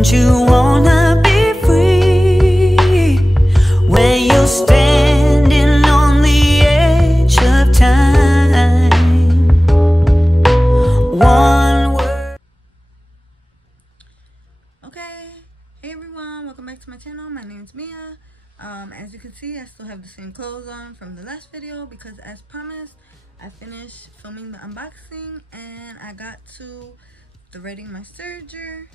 Don't you wanna be free when you're standing on the edge of time? One word. Okay, hey everyone, welcome back to my channel. My name's Mia. As you can see, I still have the same clothes on from the last video because, as promised, I finished filming the unboxing and I got to threading my serger.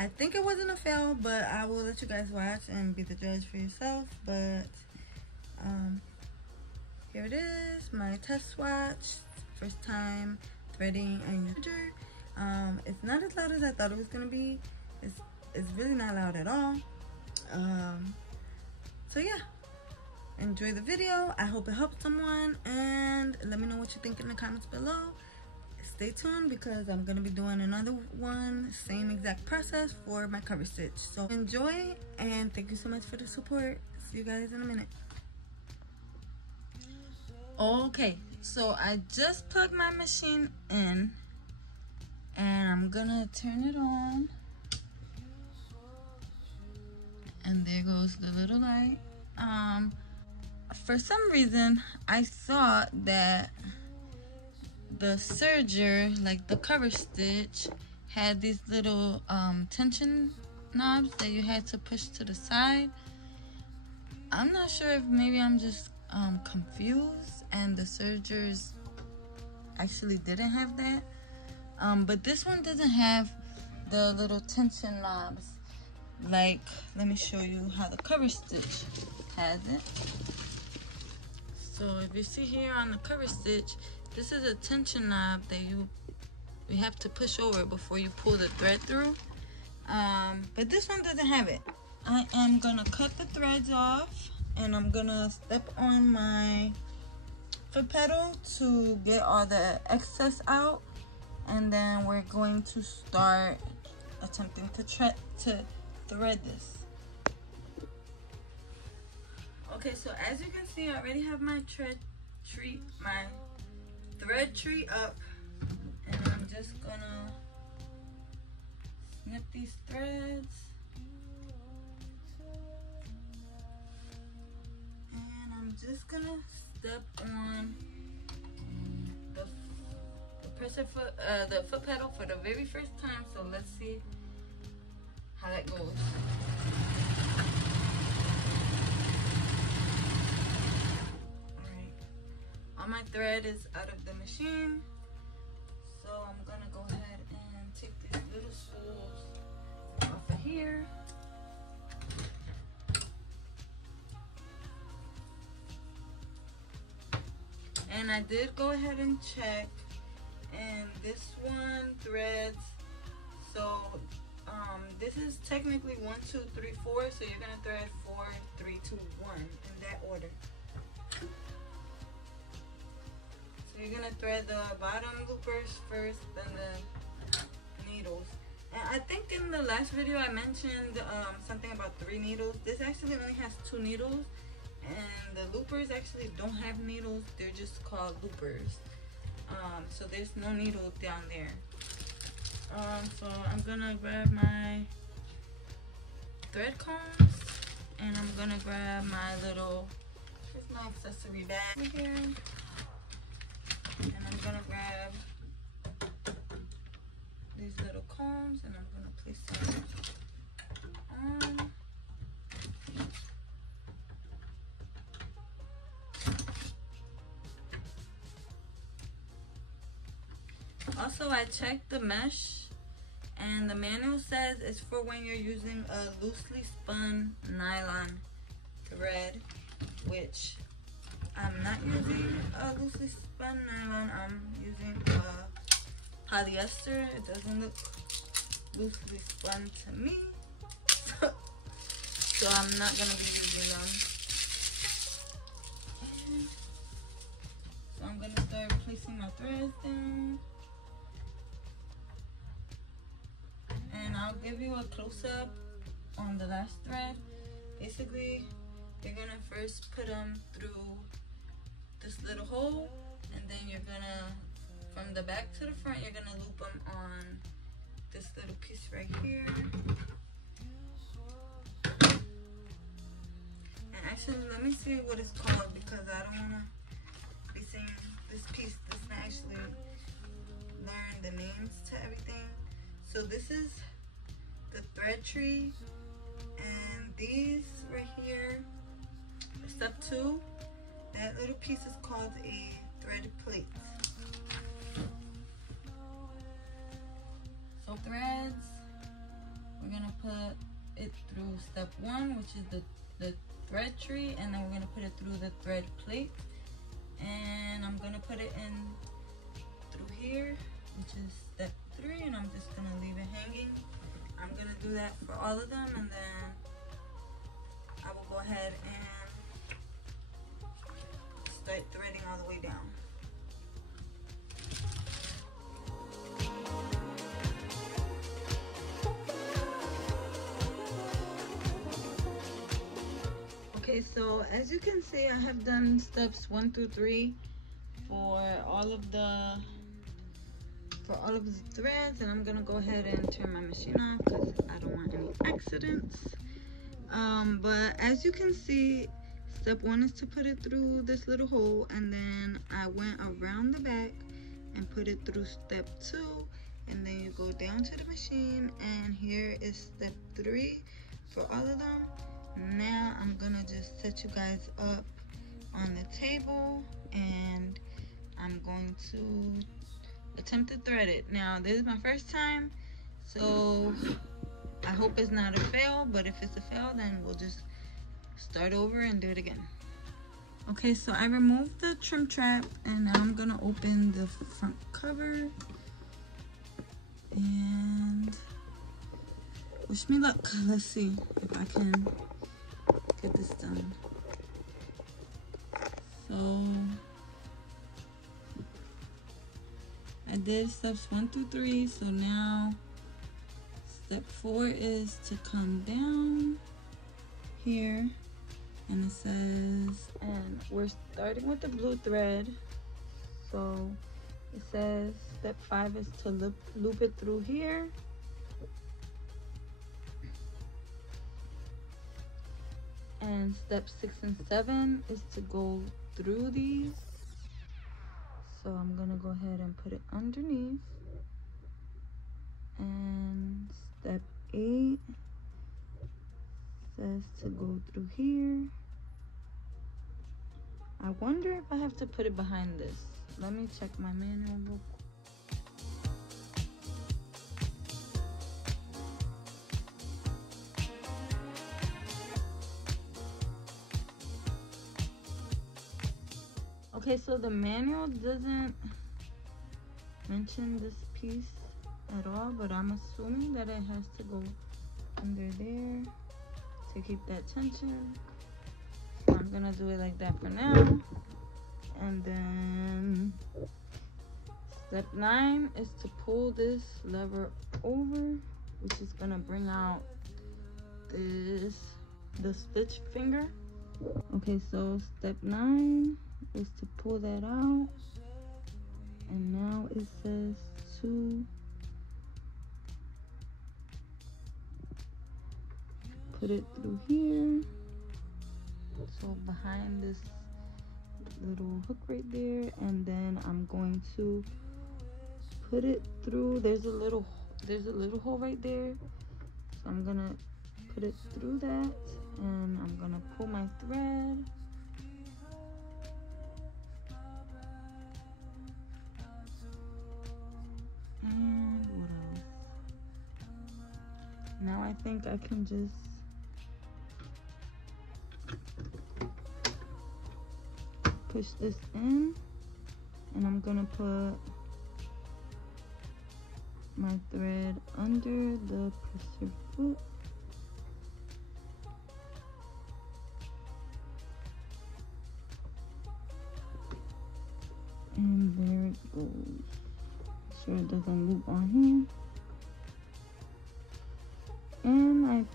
I think it wasn't a fail, but I will let you guys watch and be the judge for yourself. But here it is, my test swatch. First time threading a serger. It's not as loud as I thought it was gonna be. It's really not loud at all. So yeah, enjoy the video. I hope it helped someone, and let me know what you think in the comments below. Stay tuned because I'm gonna be doing another one, same exact process for my cover stitch. So enjoy, and thank you so much for the support. See you guys in a minute. Okay, so I just plugged my machine in and I'm gonna turn it on, and there goes the little light. For some reason I thought that the serger, like the cover stitch, had these little tension knobs that you had to push to the side. I'm not sure if maybe I'm just confused and the sergers actually didn't have that. But this one doesn't have the little tension knobs. Like, let me show you how the cover stitch has it. So if you see here on the cover stitch, this is a tension knob that you have to push over before you pull the thread through. But this one doesn't have it. I am gonna cut the threads off, and I'm gonna step on my foot pedal to get all the excess out, and then we're going to start attempting to thread this. Okay, so as you can see, I already have my thread tree up, and I'm just gonna snip these threads, and I'm just gonna step on the foot pedal for the very first time. So let's see how that goes. My thread is out of the machine, so I'm gonna go ahead and take these little spools off of here. And I did go ahead and check, and this one threads, so this is technically 1, 2, 3, 4, so you're gonna thread 4, 3, 2, 1 in that order. You're gonna thread the bottom loopers first, then the needles. And I think in the last video I mentioned something about 3 needles. This actually only has 2 needles, and the loopers actually don't have needles. They're just called loopers. So there's no needle down there. So I'm gonna grab my thread combs, and I'm gonna grab my little, here's my accessory bag here. And I'm gonna grab these little combs, and I'm gonna place them on. Also, I checked the mesh, and the manual says it's for when you're using a loosely spun nylon thread, which I'm not using a loosely spun nylon. I'm using polyester. It doesn't look loosely spun to me, so I'm not gonna be using them. And so I'm gonna start placing my threads down, and I'll give you a close-up on the last thread. Basically, you're gonna first put them through this little hole, and then you're gonna, from the back to the front, you're gonna loop them on this little piece actually, let me see what it's called, because I don't want to be saying this piece doesn't actually learn the names to everything. So this is the thread tree, and these right here, step 2, that little piece is called a thread plate. So threads, we're gonna put it through step 1, which is the thread tree, and then we're gonna put it through the thread plate, and I'm gonna put it in through here, which is step 3, and I'm just gonna leave it hanging. I'm gonna do that for all of them, and then I will go ahead and start threading all the way down. Okay, so as you can see, I have done steps 1 through 3 for all of the threads, and I'm gonna go ahead and turn my machine off because I don't want any accidents. But as you can see, step 1 is to put it through this little hole, and then I went around the back and put it through step 2, and then you go down to the machine, and here is step 3 for all of them. Now I'm gonna just set you guys up on the table, and I'm going to attempt to thread it. Now this is my first time, so I hope it's not a fail, but if it's a fail, then we'll just start over and do it again. Okay, so I removed the trim trap, and now I'm gonna open the front cover, and wish me luck. Let's see if I can get this done. So I did steps 1 through 3, so now step 4 is to come down here, and it says, and we're starting with the blue thread, so it says step 5 is to loop it through here, and step 6 and 7 is to go through these. So I'm gonna go ahead and put it underneath, and step 8 says to go through here. I wonder if I have to put it behind this. Let me check my manual real quick. Okay, so the manual doesn't mention this piece at all, but I'm assuming that it has to go under there to keep that tension. So I'm gonna do it like that for now. And then step 9 is to pull this lever over, which is gonna bring out the stitch finger. Okay, so step 9 is to pull that out, and now it says to put it through here, so behind this little hook right there, and then I'm going to put it through. There's a little hole right there, so I'm gonna put it through that, and I'm gonna pull my thread. And what else? Now I think I can just push this in, and I'm gonna put my thread under the presser foot. And there it goes. Sure it doesn't loop on here. And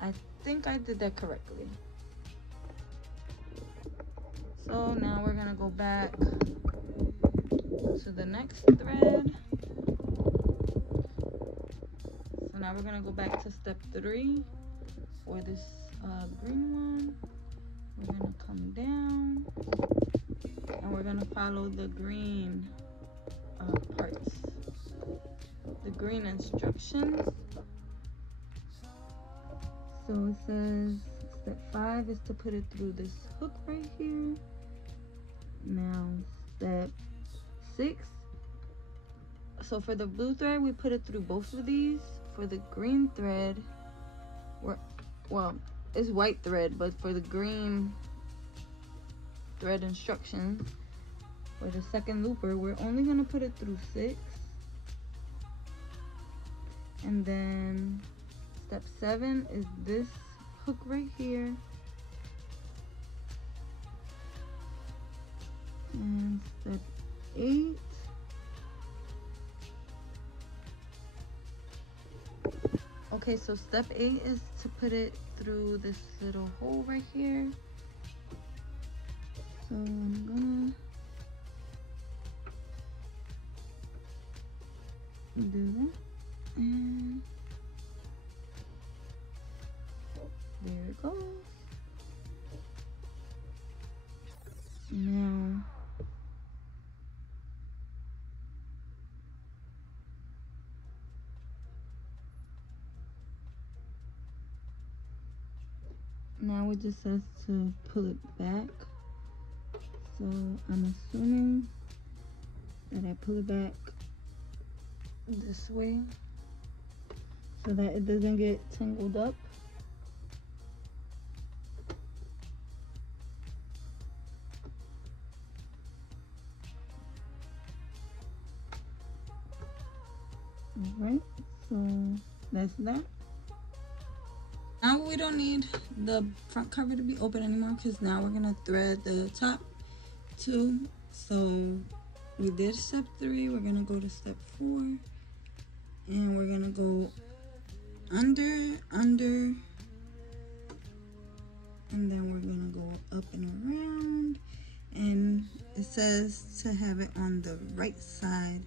I think I did that correctly. So now we're gonna go back to the next thread. So now we're gonna go back to step 3 for this green one. We're gonna come down and we're gonna follow the green parts, the green instructions. So it says step 5 is to put it through this hook right here. Now step 6, so for the blue thread we put it through both of these. For the green thread, well, it's white thread, but for the green thread instructions, for the second looper, we're only going to put it through 6. And then step 7 is this hook right here. And step 8 okay, so step 8 is to put it through this little hole right here. So I'm gonna do that, and there it goes. Now it just says to pull it back. So I'm assuming that I pull it back this way so that it doesn't get tangled up. Alright, so that's that. Now we don't need the front cover to be open anymore because now we're gonna thread the top 2. So we did step 3, we're gonna go to step 4, and we're gonna go under, and then we're gonna go up and around. And it says to have it on the right side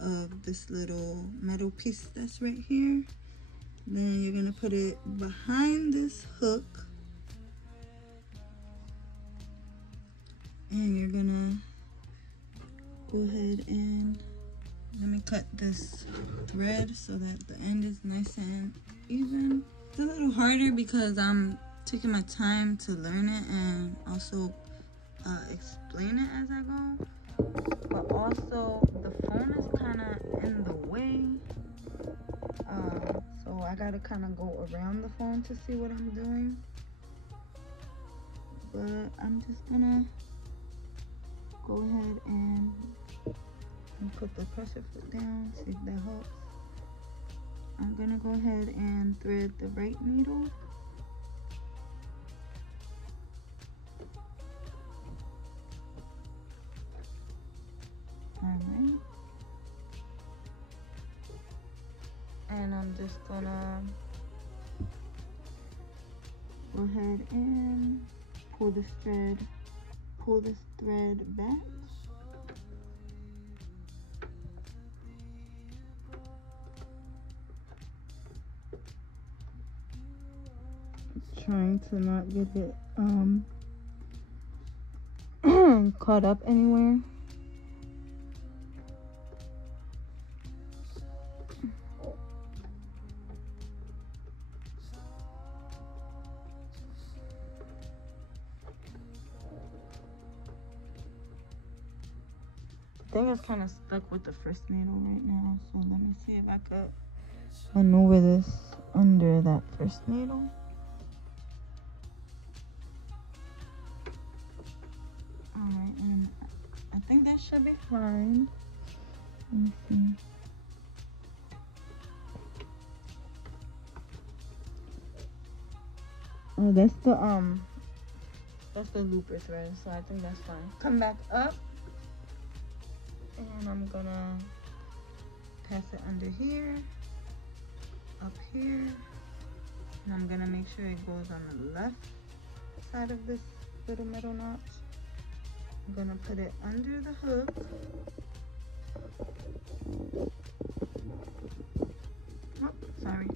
of this little metal piece that's right here. Then you're gonna put it behind this hook, and you're gonna go ahead and let me cut this thread so that the end is nice and even. It's a little harder because I'm taking my time to learn it and also explain it as I go, but also the phone is kind of in the way. So I gotta kind of go around the phone to see what I'm doing. But I'm just gonna go ahead and put the pressure foot down, see if that helps. I'm gonna go ahead and thread the right needle. Alright. And I'm just gonna go ahead and pull this thread back. Trying to not get it caught up anywhere. I think it's kind of stuck with the first needle right now, so let me see if I could maneuver this under that first needle. Alright, and I think that should be fine. Let me see. Oh, that's the looper thread, so I think that's fine. Come back up. And I'm gonna pass it under here, up here, and I'm gonna make sure it goes on the left side of this little metal notch. I'm gonna put it under the hook. Oh, sorry.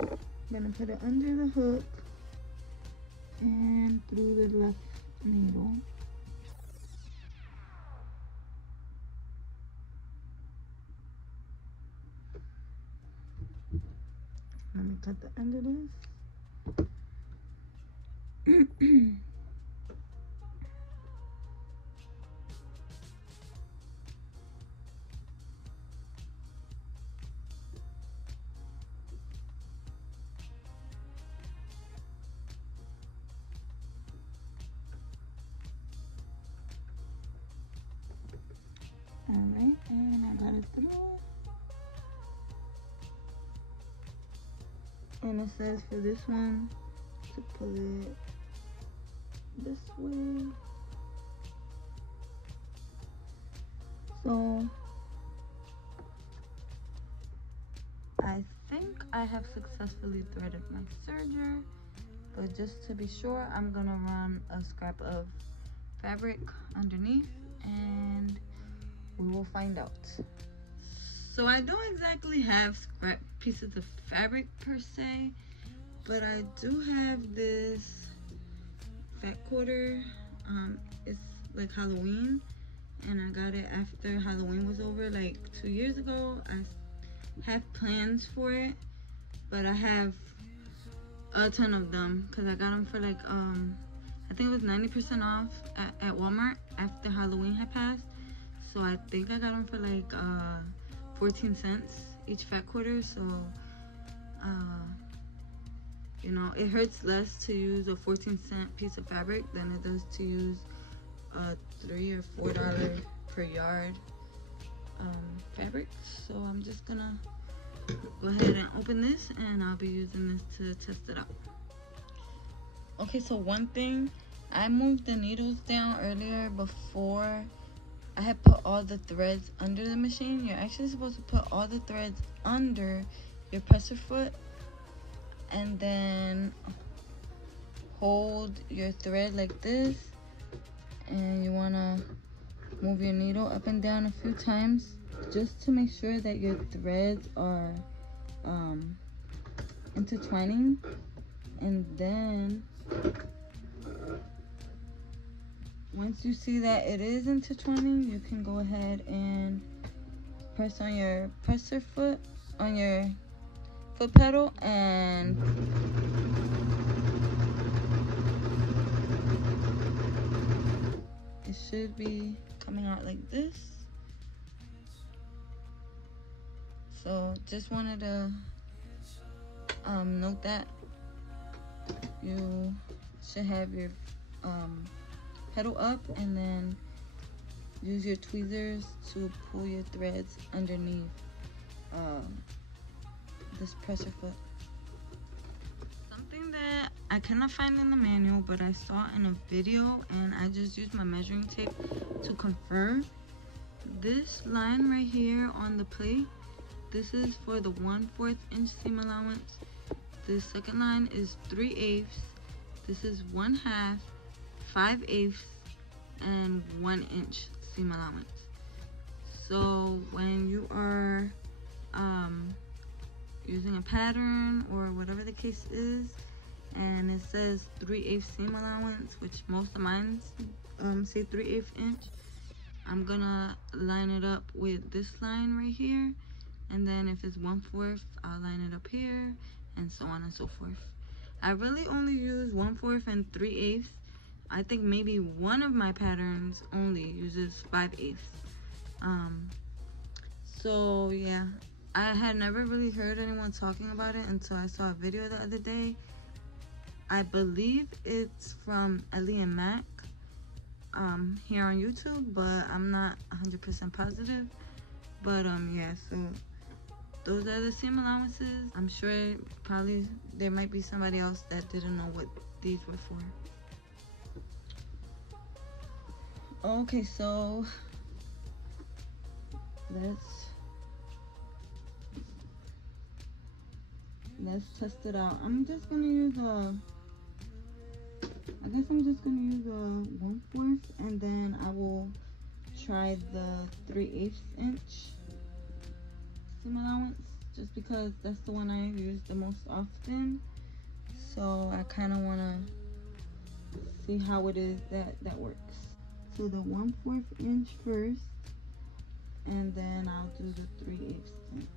I'm gonna put it under the hook, and through the left needle. Let me cut the end of this. Alright, and I got it through. And it says for this one to pull it this way. So I think I have successfully threaded my serger, but just to be sure, I'm gonna run a scrap of fabric underneath and we will find out. So I don't exactly have scrap pieces of fabric per se, but I do have this fat quarter. It's like Halloween, and I got it after Halloween was over, like 2 years ago. I have plans for it, but I have a ton of them because I got them for like I think it was 90% off at Walmart after Halloween had passed. So I think I got them for like 14 cents each fat quarter. So you know, it hurts less to use a 14-cent piece of fabric than it does to use a $3 or $4 per yard fabric. So I'm just gonna go ahead and open this, and I'll be using this to test it out. Okay, so one thing, I moved the needles down earlier before I had put all the threads under the machine. You're actually supposed to put all the threads under your presser foot and then hold your thread like this, and you want to move your needle up and down a few times just to make sure that your threads are intertwining. And then once you see that it is intertwining, you can go ahead and press on your presser foot, on your foot pedal, and it should be coming out like this. So just wanted to note that you should have your pedal up and then use your tweezers to pull your threads underneath this presser foot. Something that I cannot find in the manual, but I saw in a video, and I just used my measuring tape to confirm. This line right here on the plate, this is for the 1/4 inch seam allowance. The second line is 3/8. This is 1/2, 5/8, and 1 inch seam allowance. So when you are using a pattern or whatever the case is, and it says 3/8 seam allowance, which most of mine say 3/8 inch, I'm gonna line it up with this line right here, and then if it's 1/4, I'll line it up here, and so on and so forth. I really only use 1/4 and 3/8. I think maybe one of my patterns only uses 5/8. So yeah, I had never really heard anyone talking about it until I saw a video the other day. I believe it's from Ellie and Mac here on YouTube, but I'm not 100% positive. But yeah, so those are the seam allowances. I'm sure probably there might be somebody else that didn't know what these were for. Okay, so let's test it out. I'm just gonna use a 1/4, and then I will try the 3/8 inch seam allowance, just because that's the one I use the most often. So I kind of want to see how it is that works. So the 1/4 inch first, and then I'll do the 3/8 inch.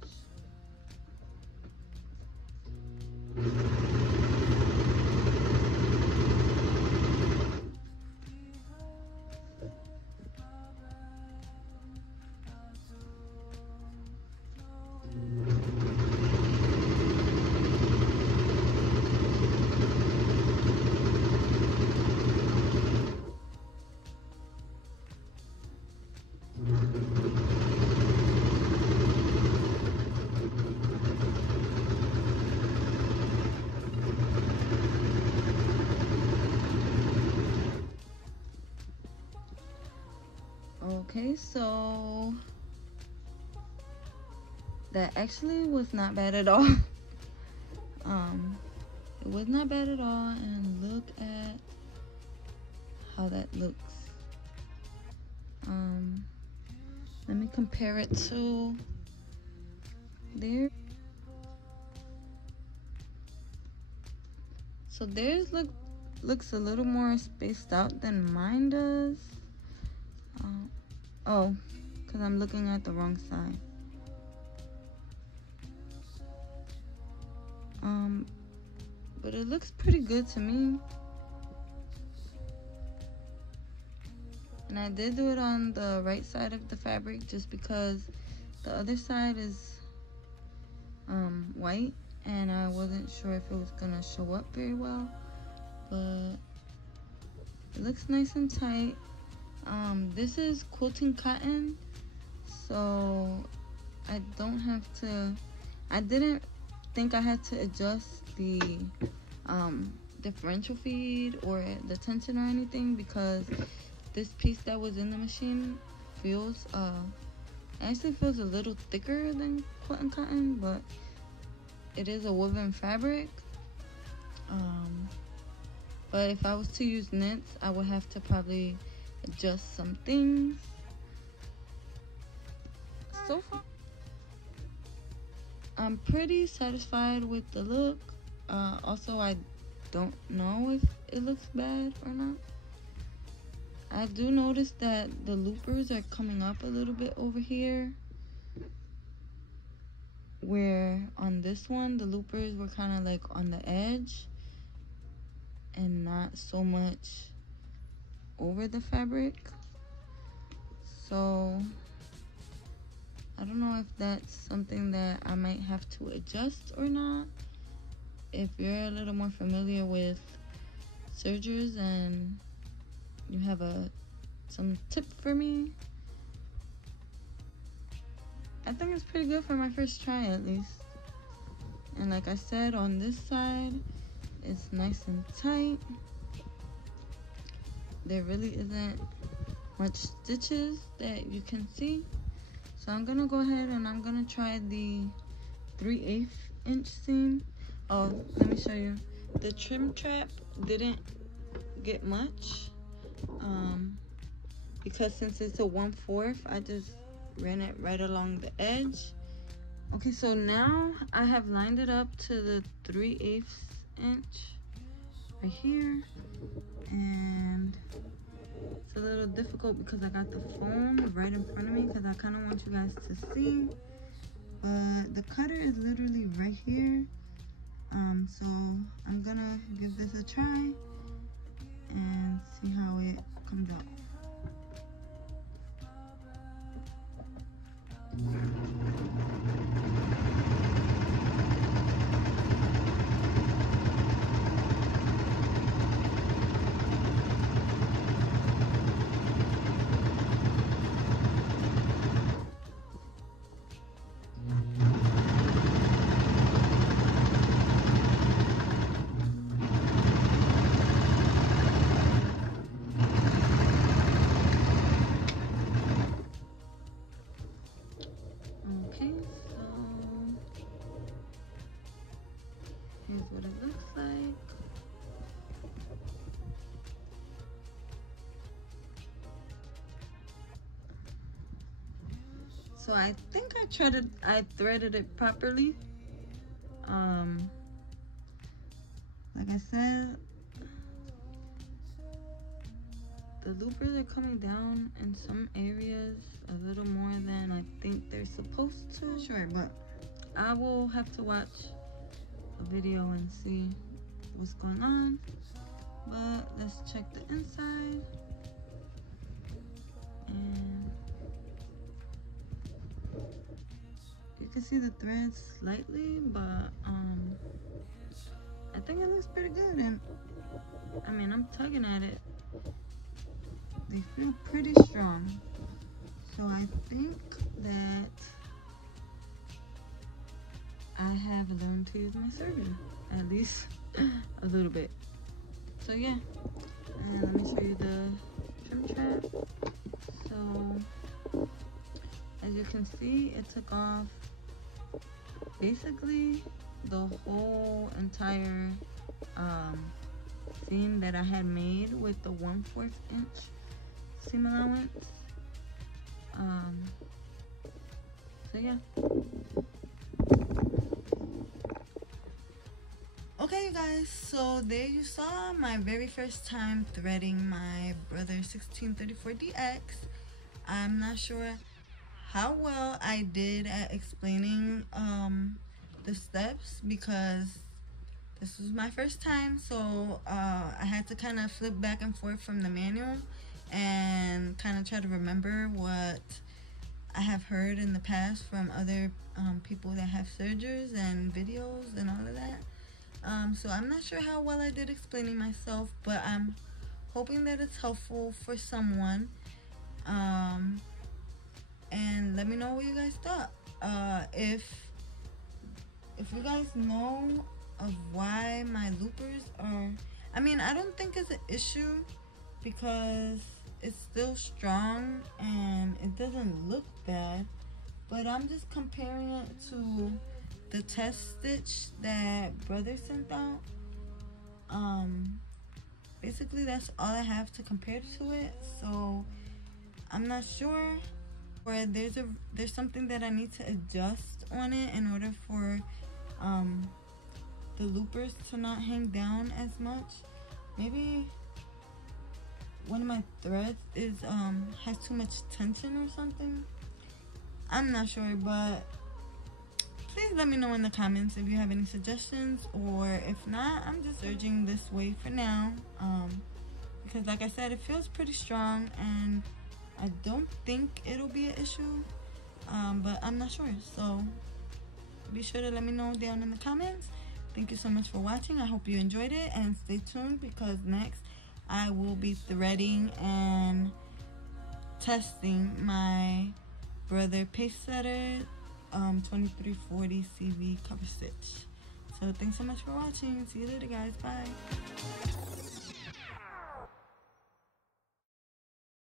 Okay, so that actually was not bad at all. It was not bad at all, and look at how that looks. Let me compare it to there. So theirs looks a little more spaced out than mine does. Oh, because I'm looking at the wrong side. But it looks pretty good to me. And I did do it on the right side of the fabric just because the other side is white, and I wasn't sure if it was gonna show up very well, but it looks nice and tight. This is quilting cotton, so I don't have to, I didn't think I had to adjust the differential feed or the tension or anything, because this piece that was in the machine feels actually feels a little thicker than quilting cotton, but it is a woven fabric. But if I was to use knits, I would have to probably adjust some things. So far, I'm pretty satisfied with the look. Also, I don't know if it looks bad or not. I do notice that the loopers are coming up a little bit over here, where on this one the loopers were kind of like on the edge and not so much over the fabric. So I don't know if that's something that I might have to adjust or not. If you're a little more familiar with sergers and you have some tip for me, I think it's pretty good for my first try at least. And like I said, on this side it's nice and tight. There really isn't much stitches that you can see. So I'm gonna go ahead and I'm gonna try the 3/8 inch seam. Oh, let me show you. The trim trap didn't get much, because since it's a 1/4, I just ran it right along the edge. Okay, so now I have lined it up to the 3/8 inch right here, and it's a little difficult because I got the phone right in front of me because I kind of want you guys to see, but the cutter is literally right here. So I'm gonna give this a try and see how it comes out. Okay, so here's what it looks like. So I think I threaded it properly. Like I said, the loopers are coming down in some areas a little more than I think they're supposed to. Sure, but I will have to watch a video and see what's going on. But let's check the inside. And you can see the threads slightly, but I think it looks pretty good. And I mean, I'm tugging at it. They feel pretty strong. So I think that I have learned to use my Serger, at least a little bit. So yeah, and let me show you the trim trap. So as you can see, it took off basically the whole entire seam that I had made with the 1/4 inch seam allowance. So yeah. Okay, you guys, so there you saw my very first time threading my brother 1634DX. I'm not sure how well I did at explaining the steps because this was my first time, so I had to kind of flip back and forth from the manual and kind of try to remember what I have heard in the past from other people that have Sergers and videos and all of that. So I'm not sure how well I did explaining myself, but I'm hoping that it's helpful for someone. And let me know what you guys thought. If you guys know of why my loopers are, I mean, I don't think it's an issue because it's still strong and it doesn't look bad, but I'm just comparing it to the test stitch that brother sent out. Basically that's all I have to compare to it, so I'm not sure, or there's something that I need to adjust on it in order for the loopers to not hang down as much. Maybe one of my threads is has too much tension or something. I'm not sure, but please let me know in the comments if you have any suggestions, or if not, I'm just urging this way for now, because like I said, it feels pretty strong and I don't think it'll be an issue, but I'm not sure, so be sure to let me know down in the comments. Thank you so much for watching. I hope you enjoyed it, and stay tuned because next I will be threading and testing my brother paste setter 2340 CV cover stitch. So thanks so much for watching. See you later, guys. Bye.